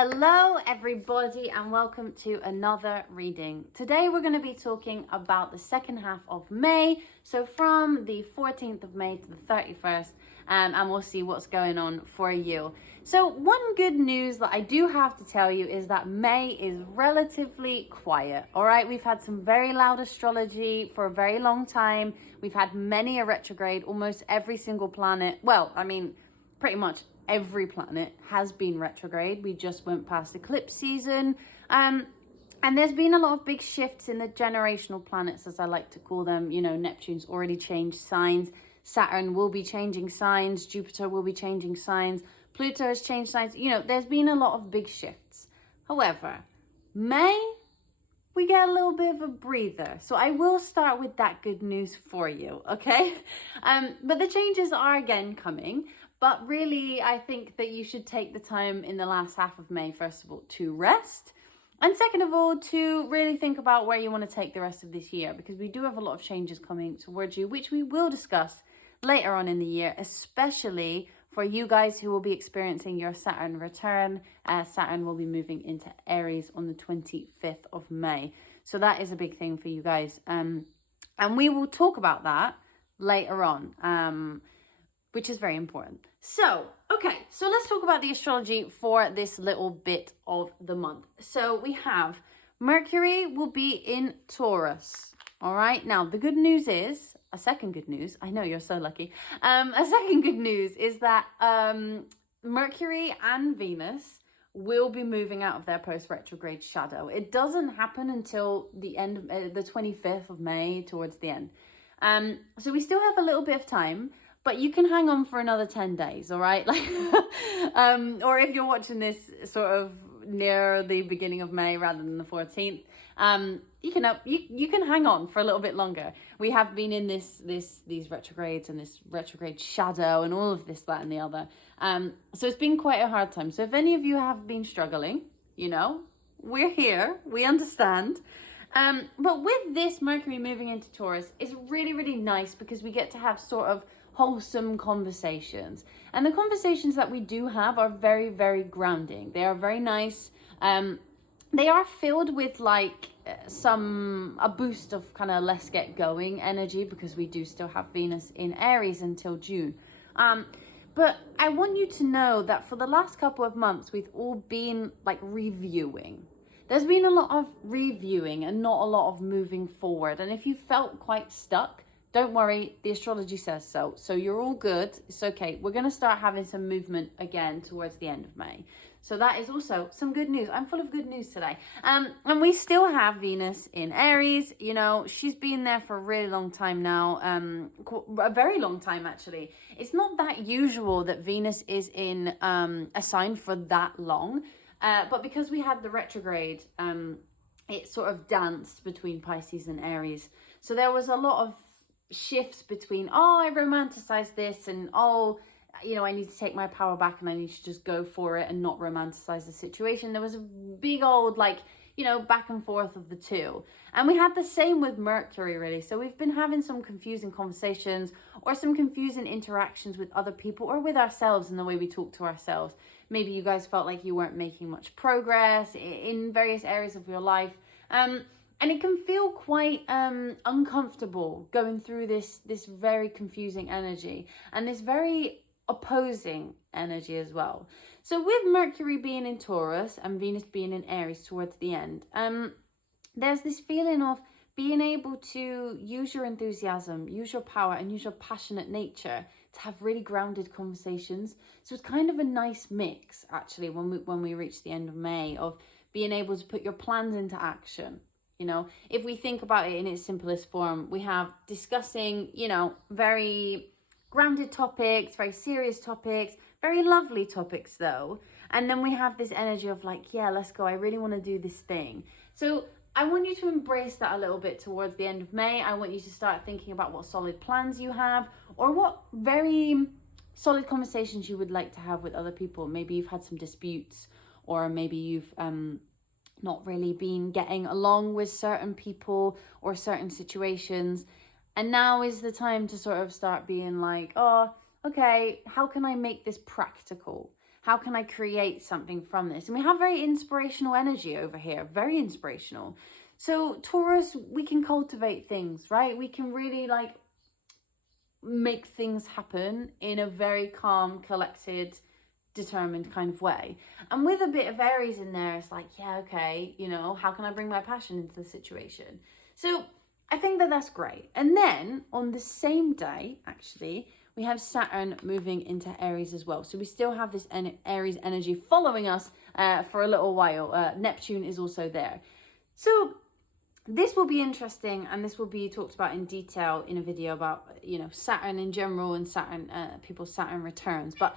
Hello everybody and welcome to another reading. Today we're going to be talking about the second half of May, so from the 14th of May to the 31st, and we'll see what's going on for you. So one good news that I do have to tell you is that May is relatively quiet. All right, we've had some very loud astrology for a very long time. We've had many a retrograde, almost every single planet. Well, I mean, pretty much every planet has been retrograde. We just went past eclipse season. And there's been a lot of big shifts in the generational planets, as I like to call them. You know, Neptune's already changed signs. Saturn will be changing signs. Jupiter will be changing signs. Pluto has changed signs. You know, there's been a lot of big shifts. However, May, we get a little bit of a breather. So I will start with that good news for you, okay? But the changes are again coming. But really, I think that you should take the time in the last half of May, first of all, to rest. And second of all, to really think about where you want to take the rest of this year, because we do have a lot of changes coming towards you, which we will discuss later on in the year, especially for you guys who will be experiencing your Saturn return. Saturn will be moving into Aries on the 25th of May. So that is a big thing for you guys. And we will talk about that later on. Which is very important. So, okay, so let's talk about the astrology for this little bit of the month. So we have Mercury will be in Taurus. All right, now the good news is, a second good news, I know you're so lucky. A second good news is that Mercury and Venus will be moving out of their post-retrograde shadow. It doesn't happen until the end, the 25th of May, towards the end. So we still have a little bit of time. But you can hang on for another 10 days, all right? Like, or if you're watching this sort of near the beginning of May rather than the 14th, you can hang on for a little bit longer. We have been in these retrogrades and this retrograde shadow and all of this, that, and the other. So it's been quite a hard time. So if any of you have been struggling, you know, we're here. We understand. But with this Mercury moving into Taurus, it's really, really nice because we get to have sort of wholesome conversations, and the conversations that we do have are very, very grounding. They are very nice. They are filled with like a boost of kind of let's get going energy, because we do still have Venus in Aries until June. But I want you to know that for the last couple of months we've all been like reviewing. There's been a lot of reviewing and not a lot of moving forward, and if you felt quite stuck, don't worry, the astrology says so. So you're all good. It's okay. We're going to start having some movement again towards the end of May. So that is also some good news. I'm full of good news today. And we still have Venus in Aries. You know, she's been there for a really long time now. A very long time, actually. It's not that usual that Venus is in a sign for that long. But because we had the retrograde, it sort of danced between Pisces and Aries. So there was a lot of shifts between, oh, I romanticize this, and oh, you know, I need to take my power back and I need to just go for it and not romanticize the situation. There was a big old, like, you know, back and forth of the two. And we had the same with Mercury, really. So we've been having some confusing conversations or some confusing interactions with other people or with ourselves in the way we talk to ourselves. Maybe you guys felt like you weren't making much progress in various areas of your life. And it can feel quite uncomfortable going through this very confusing energy and this very opposing energy as well. So with Mercury being in Taurus and Venus being in Aries towards the end, there's this feeling of being able to use your enthusiasm, use your power, and use your passionate nature to have really grounded conversations. So it's kind of a nice mix, actually, when we reach the end of May, of being able to put your plans into action. You know, if we think about it in its simplest form, we have discussing, you know, very grounded topics, very serious topics, very lovely topics though. And then we have this energy of like, yeah, let's go. I really want to do this thing. So I want you to embrace that a little bit towards the end of May. I want you to start thinking about what solid plans you have or what very solid conversations you would like to have with other people. Maybe you've had some disputes, or maybe you've not really been getting along with certain people or certain situations. And now is the time to sort of start being like, oh, okay, how can I make this practical? How can I create something from this? And we have very inspirational energy over here, very inspirational. So Taurus, we can cultivate things, right? We can really like make things happen in a very calm, collected, determined kind of way. And with a bit of Aries in there, it's like, yeah, okay, you know, how can I bring my passion into the situation? So I think that that's great. And then on the same day, actually, we have Saturn moving into Aries as well. So we still have this Aries energy following us for a little while. Neptune is also there. So this will be interesting, and this will be talked about in detail in a video about, you know, Saturn in general and Saturn, people's Saturn returns. But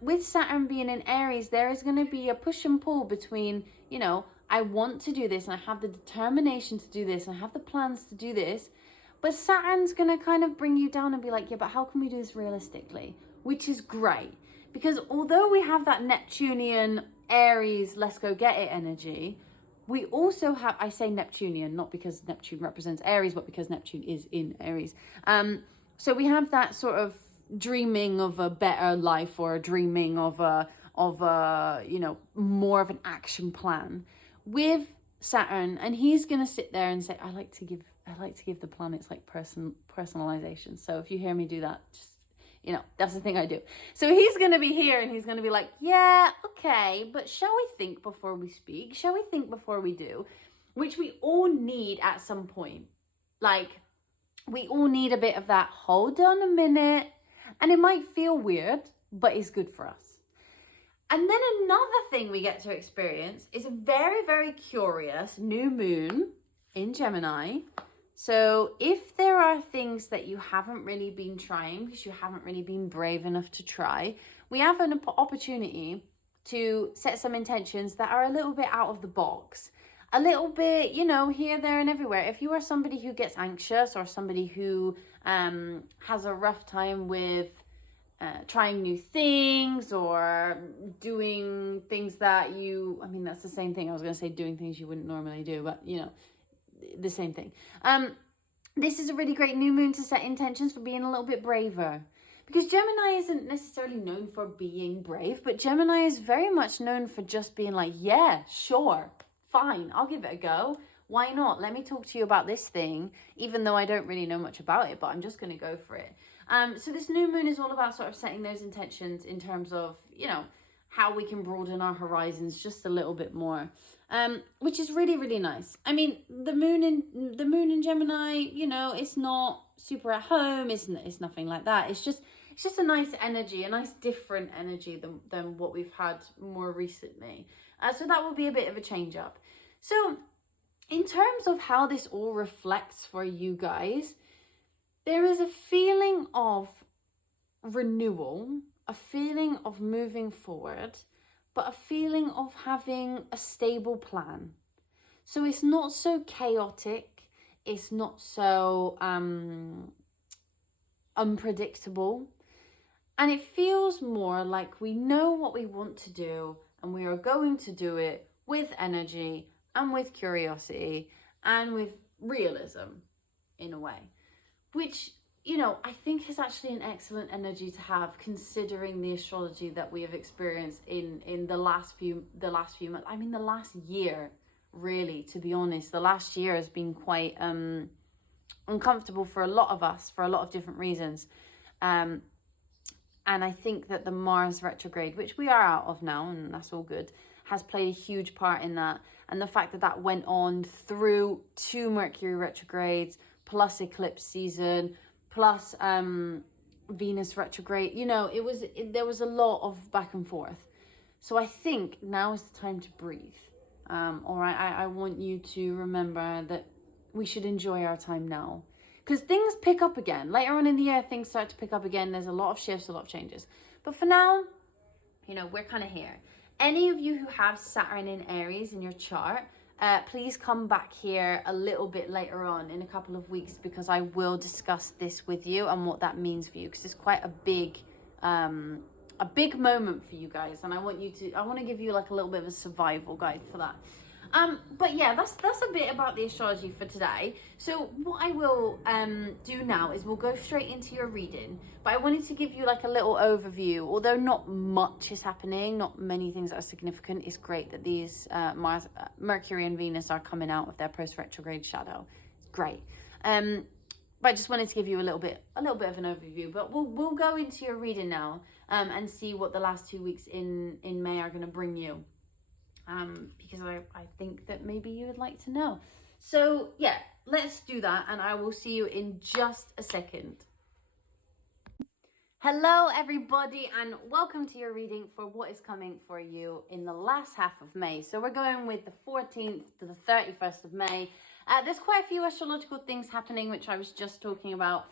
with Saturn being in Aries, there is going to be a push and pull between, you know, I want to do this and I have the determination to do this and I have the plans to do this. But Saturn's going to kind of bring you down and be like, yeah, but how can we do this realistically? Which is great. Because although we have that Neptunian Aries, let's go get it energy, we also have, I say Neptunian, not because Neptune represents Aries, but because Neptune is in Aries. So we have that sort of dreaming of a better life, or dreaming of a, you know, more of an action plan with Saturn. And he's going to sit there and say, I like to give the planets like personalization. So if you hear me do that, just, you know, that's the thing I do. So he's going to be here and he's going to be like, yeah, okay, but shall we think before we speak? Shall we think before we do? Which we all need at some point. Like, we all need a bit of that, hold on a minute. And it might feel weird, but it's good for us. And then another thing we get to experience is a very, very curious new moon in Gemini. So if there are things that you haven't really been trying, because you haven't really been brave enough to try, we have an opportunity to set some intentions that are a little bit out of the box. A little bit, you know, here, there, and everywhere. If you are somebody who gets anxious, or somebody who has a rough time with trying new things, or doing things that you, I mean, that's the same thing. I was going to say doing things you wouldn't normally do, but, you know, the same thing. This is a really great new moon to set intentions for being a little bit braver. Because Gemini isn't necessarily known for being brave, but Gemini is very much known for just being like, yeah, sure, fine, I'll give it a go. Why not? Let me talk to you about this thing, even though I don't really know much about it, but I'm just going to go for it. So this new moon is all about sort of setting those intentions in terms of, you know, how we can broaden our horizons just a little bit more, which is really, really nice. I mean, the moon in Gemini, you know, it's not super at home. It's nothing like that. It's just a nice energy, a nice different energy than what we've had more recently. So that will be a bit of a change up. So in terms of how this all reflects for you guys, there is a feeling of renewal, a feeling of moving forward, but a feeling of having a stable plan. So it's not so chaotic, it's not so unpredictable, and it feels more like we know what we want to do and we are going to do it with energy and with curiosity and with realism in a way, which, you know, I think is actually an excellent energy to have, considering the astrology that we have experienced in the last few months. I mean, the last year, really, to be honest. The last year has been quite uncomfortable for a lot of us, for a lot of different reasons. And I think that the Mars retrograde, which we are out of now, and that's all good, has played a huge part in that. And the fact that that went on through 2 Mercury retrogrades, plus eclipse season, plus Venus retrograde, you know, there was a lot of back and forth. So I think now is the time to breathe. All right, I want you to remember that we should enjoy our time now. Because things pick up again. Later on in the year, things start to pick up again. There's a lot of shifts, a lot of changes. But for now, you know, we're kind of here. Any of you who have Saturn in Aries in your chart, please come back here a little bit later on in a couple of weeks, because I will discuss this with you and what that means for you, because it's quite a big moment for you guys, and I want to give you like a little bit of a survival guide for that. But yeah, that's a bit about the astrology for today. So what I will do now is we'll go straight into your reading. But I wanted to give you like a little overview. Although not much is happening, not many things that are significant. It's great that these Mercury and Venus are coming out of their post-retrograde shadow. It's great. But I just wanted to give you a little bit of an overview. But we'll go into your reading now and see what the last 2 weeks in May are going to bring you. Because I think that maybe you would like to know. So yeah, let's do that, and I will see you in just a second. Hello everybody, and welcome to your reading for what is coming for you in the last half of May. So we're going with the 14th to the 31st of May. There's quite a few astrological things happening, which I was just talking about,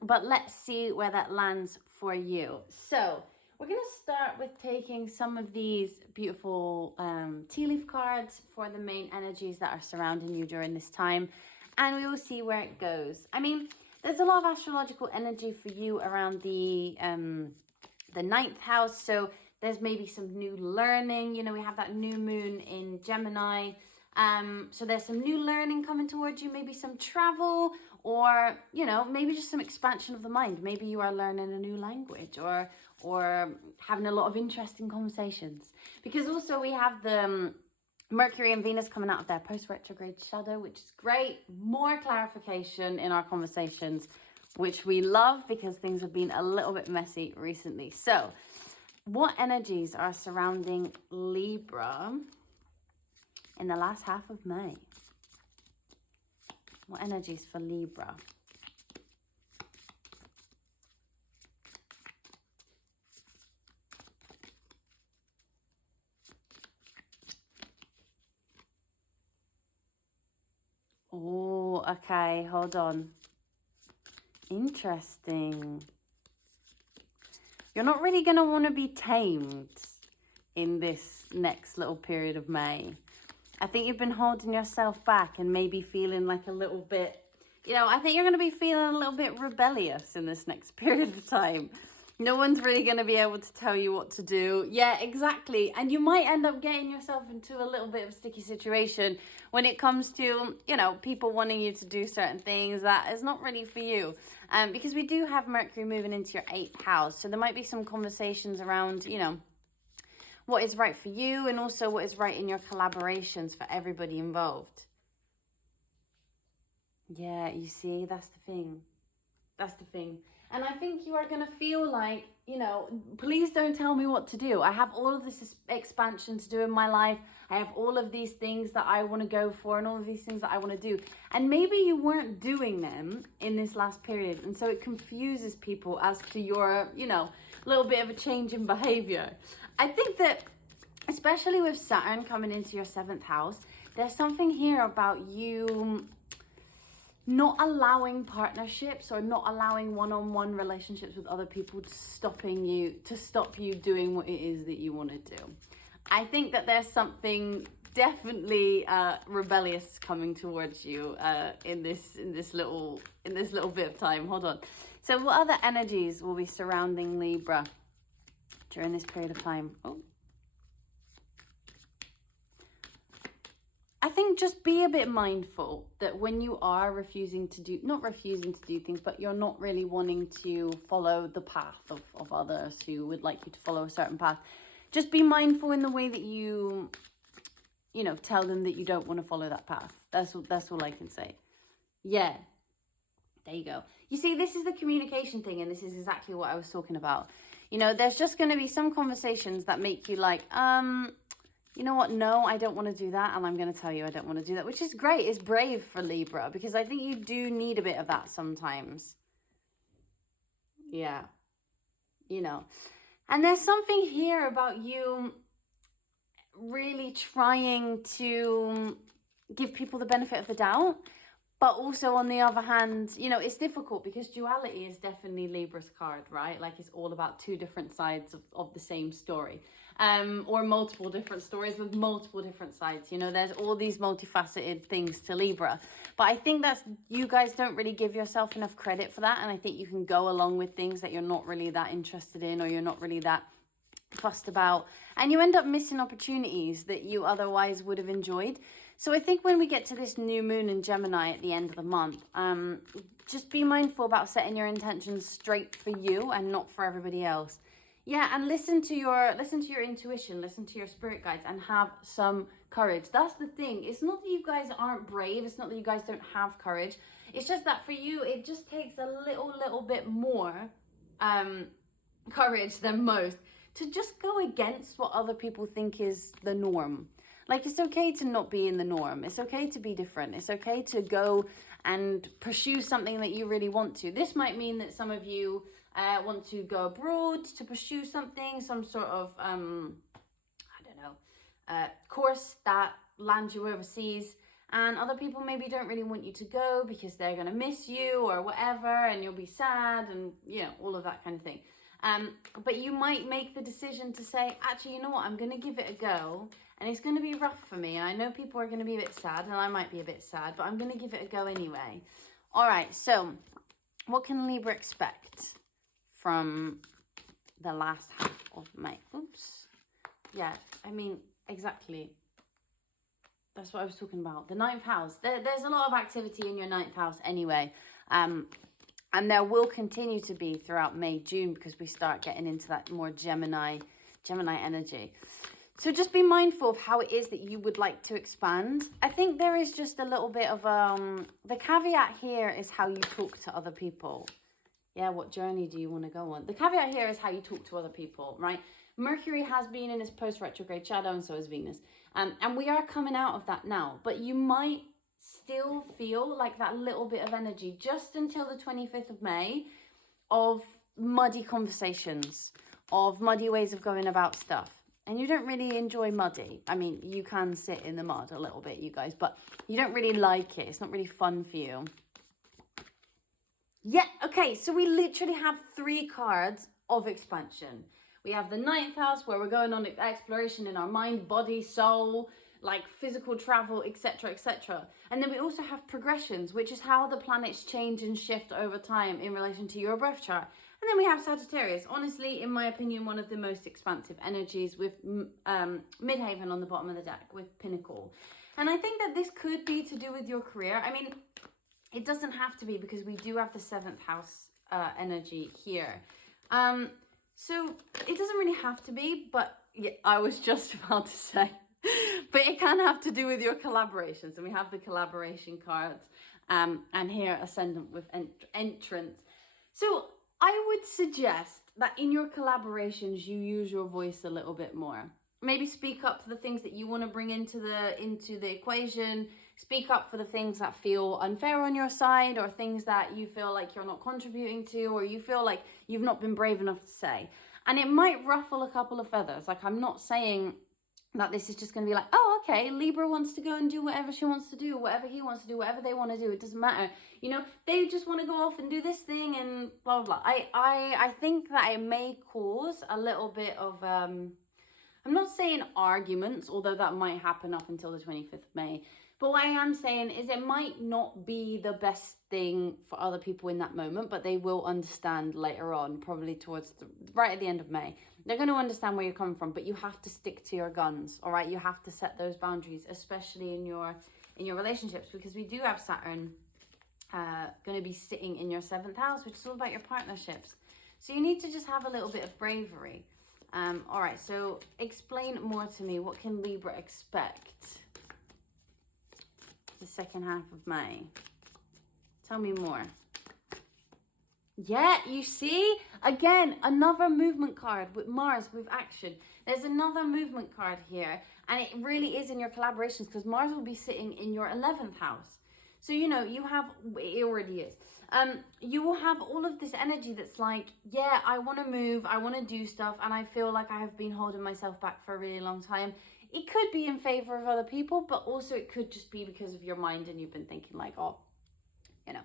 but let's see where that lands for you. So we're going to start with taking some of these beautiful tea leaf cards for the main energies that are surrounding you during this time. And we will see where it goes. I mean, there's a lot of astrological energy for you around the 9th house. So there's maybe some new learning. You know, we have that new moon in Gemini. So there's some new learning coming towards you. Maybe some travel, or, you know, maybe just some expansion of the mind. Maybe you are learning a new language, or having a lot of interesting conversations. Because also we have the Mercury and Venus coming out of their post-retrograde shadow, which is great. More clarification in our conversations, which we love because things have been a little bit messy recently. So what energies are surrounding Libra in the last half of May? What energies for Libra? Oh, okay, hold on. Interesting. You're not really going to want to be tamed in this next little period of May. I think you've been holding yourself back and maybe feeling like a little bit, you know, I think you're going to be feeling a little bit rebellious in this next period of time. No one's really going to be able to tell you what to do. Yeah, exactly. And you might end up getting yourself into a little bit of a sticky situation when it comes to, you know, people wanting you to do certain things that is not really for you. Because we do have Mercury moving into your 8th house. So there might be some conversations around, you know, what is right for you, and also what is right in your collaborations for everybody involved. Yeah, you see, that's the thing. That's the thing. And I think you are going to feel like, you know, please don't tell me what to do. I have all of this expansion to do in my life. I have all of these things that I want to go for, and all of these things that I want to do. And maybe you weren't doing them in this last period. And so it confuses people as to your, you know, little bit of a change in behavior. I think that, especially with Saturn coming into your 7th house, there's something here about you not allowing partnerships or not allowing one-on-one relationships with other people to stop you doing what it is that you want to do. I think that there's something definitely rebellious coming towards you in this little bit of time. Hold on. So what other energies will be surrounding Libra during this period of time? Oh. I think just be a bit mindful that when you are not refusing to do things, but you're not really wanting to follow the path of others who would like you to follow a certain path. Just be mindful in the way that you know, tell them that you don't want to follow that path. That's all I can say. Yeah. There you go. You see, this is the communication thing, and this is exactly what I was talking about. You know, there's just going to be some conversations that make you like, you know what? No, I don't want to do that. And I'm going to tell you I don't want to do that, which is great. It's brave for Libra, because I think you do need a bit of that sometimes. Yeah. You know, and there's something here about you really trying to give people the benefit of the doubt. But also, on the other hand, you know, it's difficult because duality is definitely Libra's card, right? Like, it's all about two different sides of the same story. Or multiple different stories with multiple different sides. You know, there's all these multifaceted things to Libra. But I think that's, you guys don't really give yourself enough credit for that. And I think you can go along with things that you're not really that interested in, or you're not really that fussed about, and you end up missing opportunities that you otherwise would have enjoyed. So I think when we get to this new moon in Gemini at the end of the month, just be mindful about setting your intentions straight for you and not for everybody else. Yeah, and listen to your intuition, listen to your spirit guides, and have some courage. That's the thing. It's not that you guys aren't brave. It's not that you guys don't have courage. It's just that for you, it just takes a little bit more courage than most to just go against what other people think is the norm. Like, it's okay to not be in the norm. It's okay to be different. It's okay to go and pursue something that you really want to. This might mean that some of you want to go abroad to pursue something, some sort of, I don't know, course that lands you overseas. And other people maybe don't really want you to go because they're going to miss you or whatever, and you'll be sad and, you know, all of that kind of thing. But you might make the decision to say, actually, you know what, I'm going to give it a go, and it's going to be rough for me. And I know people are going to be a bit sad, and I might be a bit sad, but I'm going to give it a go anyway. All right, so what can Libra expect from the last half of May? Oops. Yeah, I mean, exactly. That's what I was talking about. The 9th house. There's a lot of activity in your 9th house anyway. And there will continue to be throughout May, June, because we start getting into that more Gemini energy. So just be mindful of how it is that you would like to expand. I think there is just a little bit of the caveat here is how you talk to other people. Yeah, what journey do you want to go on? The caveat here is how you talk to other people, right? Mercury has been in its post-retrograde shadow, and so has Venus. And we are coming out of that now. But you might still feel like that little bit of energy just until the 25th of May of muddy conversations, of muddy ways of going about stuff. And you don't really enjoy muddy. I mean, you can sit in the mud a little bit, you guys, but you don't really like it. It's not really fun for you. Yeah, okay, so we literally have 3 cards of expansion. We have the 9th house, where we're going on exploration in our mind, body, soul, like physical travel, etc., etc. And then we also have progressions, which is how the planets change and shift over time in relation to your birth chart. And then we have Sagittarius, honestly, in my opinion, one of the most expansive energies, with Midhaven on the bottom of the deck, with Pinnacle. And I think that this could be to do with your career. I mean, it doesn't have to be, because we do have the 7th house energy here. So it doesn't really have to be, but yeah, I was just about to say, but it can have to do with your collaborations. And we have the collaboration cards, and here Ascendant with entrance. So I would suggest that in your collaborations, you use your voice a little bit more. Maybe speak up for the things that you want to bring into the equation. Speak up for the things that feel unfair on your side, or things that you feel like you're not contributing to, or you feel like you've not been brave enough to say. And it might ruffle a couple of feathers. Like, I'm not saying that this is just going to be like, oh, okay, Libra wants to go and do whatever she wants to do, whatever he wants to do, whatever they want to do. It doesn't matter. You know, they just want to go off and do this thing and blah, blah, blah. I think that it may cause a little bit of, I'm not saying arguments, although that might happen up until the 25th of May. But what I am saying is it might not be the best thing for other people in that moment, but they will understand later on, probably towards right at the end of May. They're going to understand where you're coming from, but you have to stick to your guns, all right? You have to set those boundaries, especially in your relationships, because we do have Saturn going to be sitting in your 7th house, which is all about your partnerships. So you need to just have a little bit of bravery. All right, so explain more to me. What can Libra expect the second half of May? Tell me more. Yeah, you see? Again, another movement card with Mars, with action. There's another movement card here. And it really is in your collaborations, because Mars will be sitting in your 11th house. So, you know, you have, it already is. You will have all of this energy that's like, yeah, I want to move, I want to do stuff, and I feel like I have been holding myself back for a really long time. It could be in favor of other people, but also it could just be because of your mind, and you've been thinking like, oh, you know,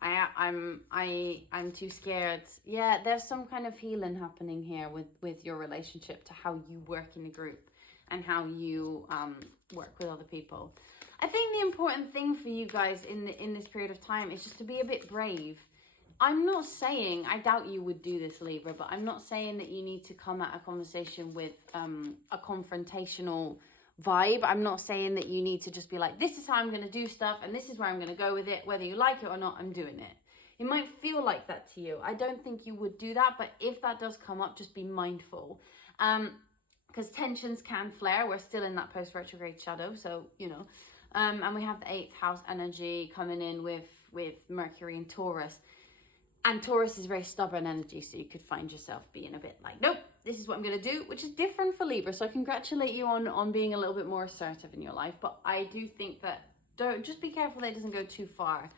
I'm too scared. Yeah, there's some kind of healing happening here with your relationship to how you work in a group and how you work with other people. I think the important thing for you guys in this period of time is just to be a bit brave. I'm not saying, I doubt you would do this, Libra, but I'm not saying that you need to come at a conversation with a confrontational vibe. I'm not saying that you need to just be like, this is how I'm going to do stuff and this is where I'm going to go with it. Whether you like it or not, I'm doing it. It might feel like that to you. I don't think you would do that, but if that does come up, just be mindful. Because tensions can flare. We're still in that post-retrograde shadow, so, you know. And we have the 8th house energy coming in with Mercury and Taurus. And Taurus is very stubborn energy, so you could find yourself being a bit like, nope, this is what I'm going to do, which is different for Libra. So I congratulate you on being a little bit more assertive in your life. But I do think that, just be careful that it doesn't go too far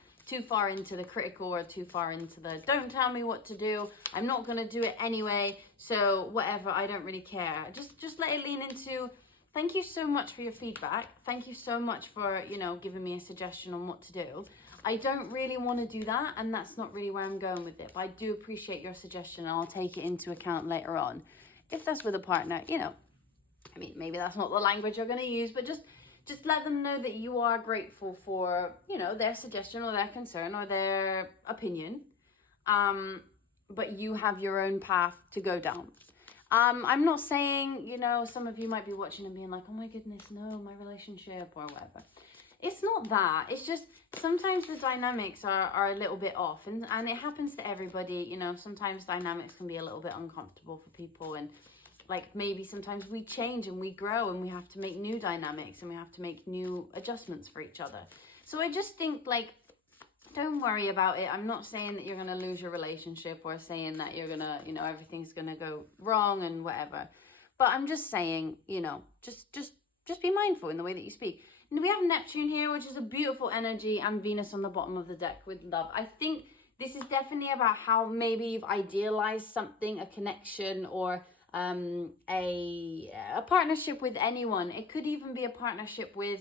into the critical or too far into the, don't tell me what to do, I'm not going to do it anyway, so whatever, I don't really care. Just let it lean into, thank you so much for your feedback. Thank you so much for, you know, giving me a suggestion on what to do. I don't really want to do that, and that's not really where I'm going with it. But I do appreciate your suggestion, and I'll take it into account later on. If that's with a partner, you know, I mean, maybe that's not the language you're going to use, but just let them know that you are grateful for, you know, their suggestion or their concern or their opinion. But you have your own path to go down. I'm not saying, you know, some of you might be watching and being like, oh my goodness, no, my relationship or whatever. It's not that. It's just sometimes the dynamics are a little bit off, and it happens to everybody. You know, sometimes dynamics can be a little bit uncomfortable for people, and like maybe sometimes we change and we grow and we have to make new dynamics and we have to make new adjustments for each other. So I just think, like, don't worry about it. I'm not saying that you're going to lose your relationship or saying that you're going to, you know, everything's going to go wrong and whatever. But I'm just saying, you know, just be mindful in the way that you speak. And we have Neptune here, which is a beautiful energy, and Venus on the bottom of the deck with love. I think this is definitely about how maybe you've idealized something, a connection, or a partnership with anyone. It could even be a partnership with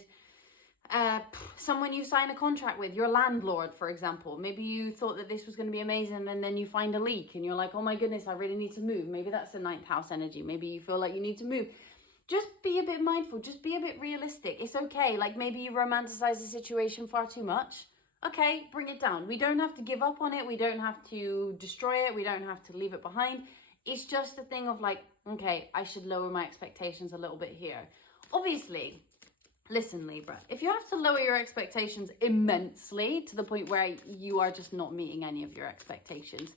someone you sign a contract with, your landlord, for example. Maybe you thought that this was going to be amazing, and then you find a leak and you're like, oh my goodness, I really need to move. Maybe that's the 9th house energy. Maybe you feel like you need to move. Just be a bit mindful. Just be a bit realistic. It's okay. Like, maybe you romanticize the situation far too much. Okay, bring it down. We don't have to give up on it. We don't have to destroy it. We don't have to leave it behind. It's just a thing of like, okay, I should lower my expectations a little bit here. Obviously, listen, Libra, if you have to lower your expectations immensely to the point where you are just not meeting any of your expectations,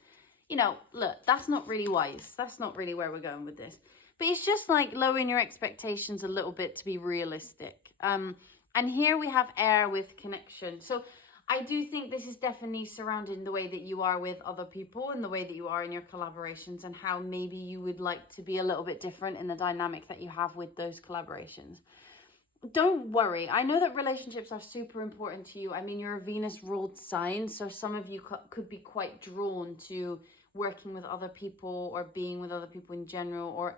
you know, look, that's not really wise. That's not really where we're going with this. But it's just like lowering your expectations a little bit to be realistic. And here we have air with connection. So I do think this is definitely surrounding the way that you are with other people and the way that you are in your collaborations, and how maybe you would like to be a little bit different in the dynamic that you have with those collaborations. Don't worry. I know that relationships are super important to you. I mean, you're a Venus ruled sign, so some of you could be quite drawn to working with other people or being with other people in general, or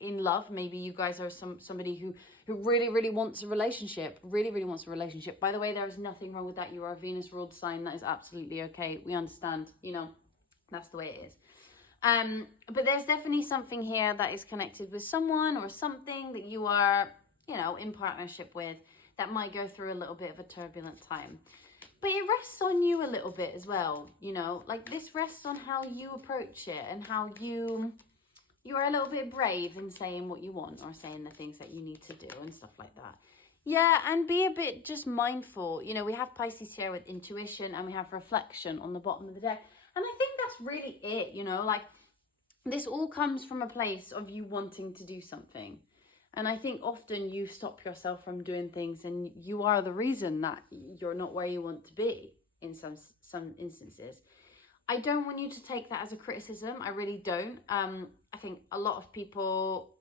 in love. Maybe you guys are somebody who really wants a relationship, really wants a relationship. By the way, there is nothing wrong with that. You are a Venus ruled sign. That is absolutely okay. We understand, you know, that's the way it is. But there's definitely something here that is connected with someone or something that you are, you know, in partnership with, that might go through a little bit of a turbulent time. But it rests on you a little bit as well, you know, like this rests on how you approach it and how you are a little bit brave in saying what you want or saying the things that you need to do and stuff like that. Yeah, and be a bit just mindful. You know, we have Pisces here with intuition, and we have reflection on the bottom of the deck. And I think that's really it, you know, like this all comes from a place of you wanting to do something. And I think often you stop yourself from doing things, and you are the reason that you're not where you want to be in some instances. I don't want you to take that as a criticism. I really don't. I think a lot of people,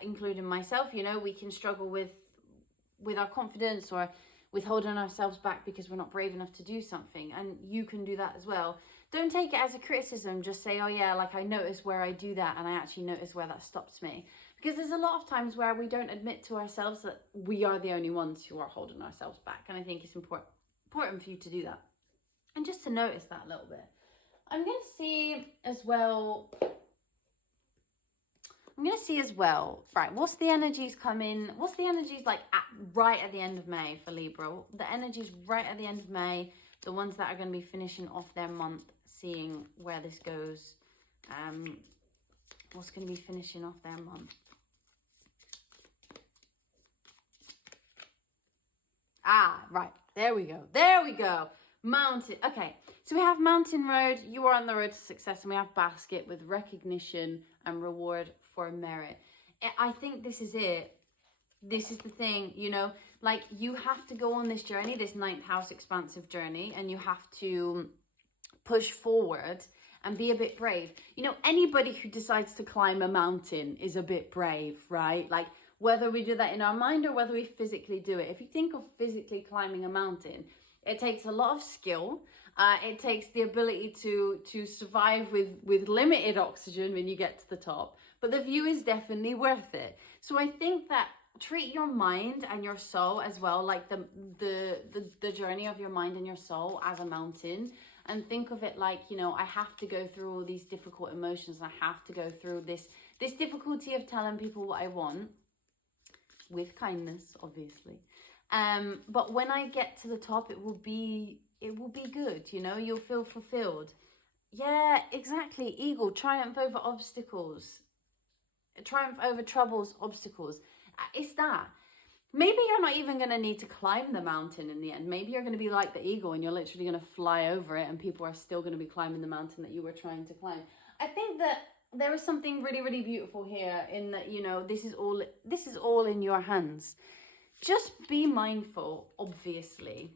including myself, you know, we can struggle with our confidence or with holding ourselves back because we're not brave enough to do something. And you can do that as well. Don't take it as a criticism. Just say, oh yeah, like I notice where I do that, and I actually notice where that stops me. Because there's a lot of times where we don't admit to ourselves that we are the only ones who are holding ourselves back. And I think it's important for you to do that. And just to notice that a little bit. I'm going to see as well, right, what's the energies coming? What's the energies like right at the end of May for Libra? The energies right at the end of May, the ones that are going to be finishing off their month seeing where this goes. What's going to be finishing off their month? Ah, right. There we go. There we go. Mountain. Okay. So we have mountain road. You are on the road to success. And we have basket with recognition and reward for merit. I think this is it. This is the thing, you know, like you have to go on this journey, this 9th house expansive journey, and you have to push forward and be a bit brave. You know, anybody who decides to climb a mountain is a bit brave, right? Like whether we do that in our mind or whether we physically do it. If you think of physically climbing a mountain, it takes a lot of skill. It takes the ability to survive with limited oxygen when you get to the top. But the view is definitely worth it. So I think that treat your mind and your soul as well, like the journey of your mind and your soul as a mountain, and think of it like, you know, I have to go through all these difficult emotions. I have to go through this difficulty of telling people what I want with kindness, obviously. But when I get to the top, it will be good, you know, you'll feel fulfilled. Yeah, exactly. Eagle, triumph over obstacles. Triumph over troubles, obstacles. It's that. Maybe you're not even going to need to climb the mountain in the end. Maybe you're going to be like the eagle and you're literally going to fly over it and people are still going to be climbing the mountain that you were trying to climb. I think that there is something really, really beautiful here in that, you know, this is all in your hands. Just be mindful, obviously,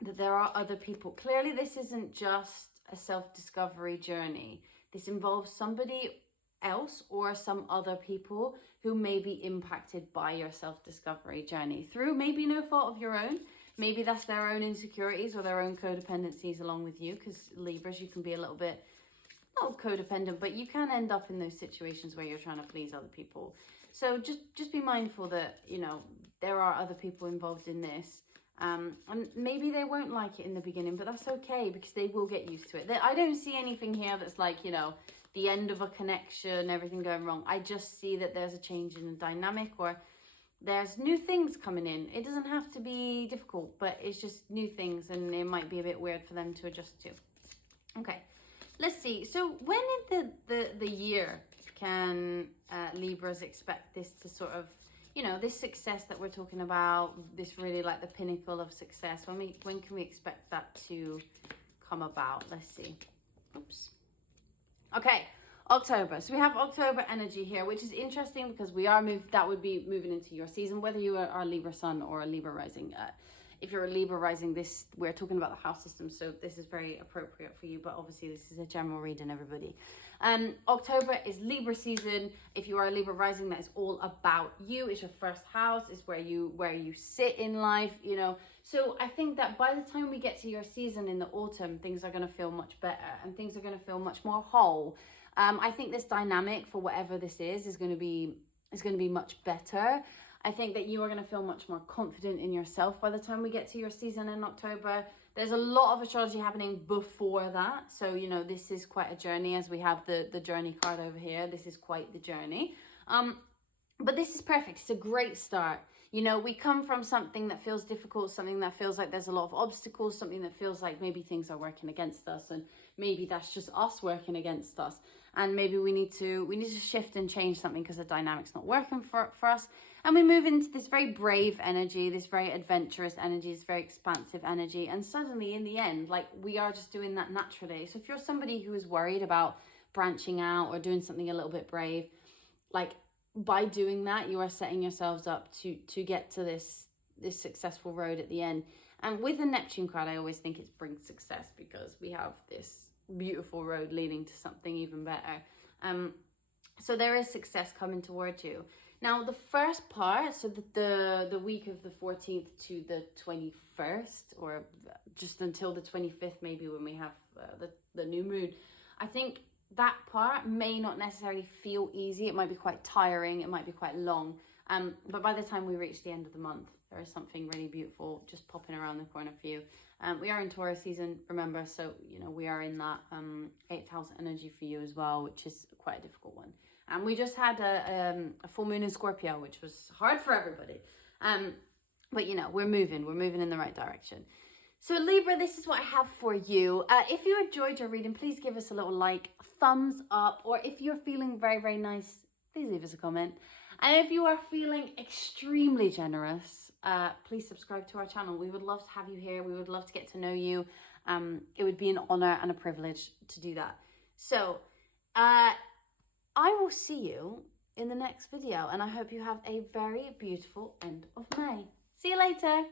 that there are other people. Clearly, this isn't just a self-discovery journey. This involves somebody else or some other people who may be impacted by your self-discovery journey through maybe no fault of your own. Maybe that's their own insecurities or their own codependencies along with you, because Libras, you can be a little bit, not codependent, but you can end up in those situations where you're trying to please other people. So just be mindful that, you know, there are other people involved in this. And maybe they won't like it in the beginning, but that's okay because they will get used to it. I don't see anything here that's like, you know, the end of a connection, everything going wrong. I just see that there's a change in the dynamic or there's new things coming in. It doesn't have to be difficult, but it's just new things and it might be a bit weird for them to adjust to. Okay, let's see. So when in the year can Libras expect this to sort of, you know, this success that we're talking about, this really like the pinnacle of success, when can we expect that to come about? Let's see. Oops. Okay, October. So we have October energy here, which is interesting because that would be moving into your season, whether you are a Libra sun or a Libra rising. If you're a Libra rising, we're talking about the house system, so this is very appropriate for you, but obviously this is a general reading, everybody. October is Libra season. If you are a Libra rising, that is all about you. It's your first house. It's where you sit in life, you know. So I think that by the time we get to your season in the autumn, things are going to feel much better and things are going to feel much more whole. I think this dynamic for whatever this is going to be much better. I think that you are going to feel much more confident in yourself by the time we get to your season in October. There's a lot of astrology happening before that. So, you know, this is quite a journey as we have the journey card over here. This is quite the journey. But this is perfect. It's a great start. You know, we come from something that feels difficult, something that feels like there's a lot of obstacles, something that feels like maybe things are working against us, and maybe that's just us working against us. And maybe we need to shift and change something because the dynamic's not working for us. And we move into this very brave energy, this very adventurous energy, this very expansive energy. And suddenly in the end, like we are just doing that naturally. So if you're somebody who is worried about branching out or doing something a little bit brave, like by doing that, you are setting yourselves up to get to this successful road at the end. And with the Neptune card, I always think it brings success because we have this beautiful road leading to something even better. So there is success coming towards you. Now, the first part, so the week of the 14th to the 21st, or just until the 25th, maybe when we have the new moon, I think that part may not necessarily feel easy. It might be quite tiring. It might be quite long. But by the time we reach the end of the month, there is something really beautiful just popping around the corner for you. We are in Taurus season, remember, so, you know, we are in that 8th house energy for you as well, which is quite a difficult one. And we just had a full moon in Scorpio, which was hard for everybody. But, you know, we're moving in the right direction. So Libra, this is what I have for you. If you enjoyed your reading, please give us a little like, thumbs up, or if you're feeling very, very nice, please leave us a comment. And if you are feeling extremely generous, please subscribe to our channel. We would love to have you here. We would love to get to know you. It would be an honor and a privilege to do that. So I will see you in the next video, and I hope you have a very beautiful end of May. See you later.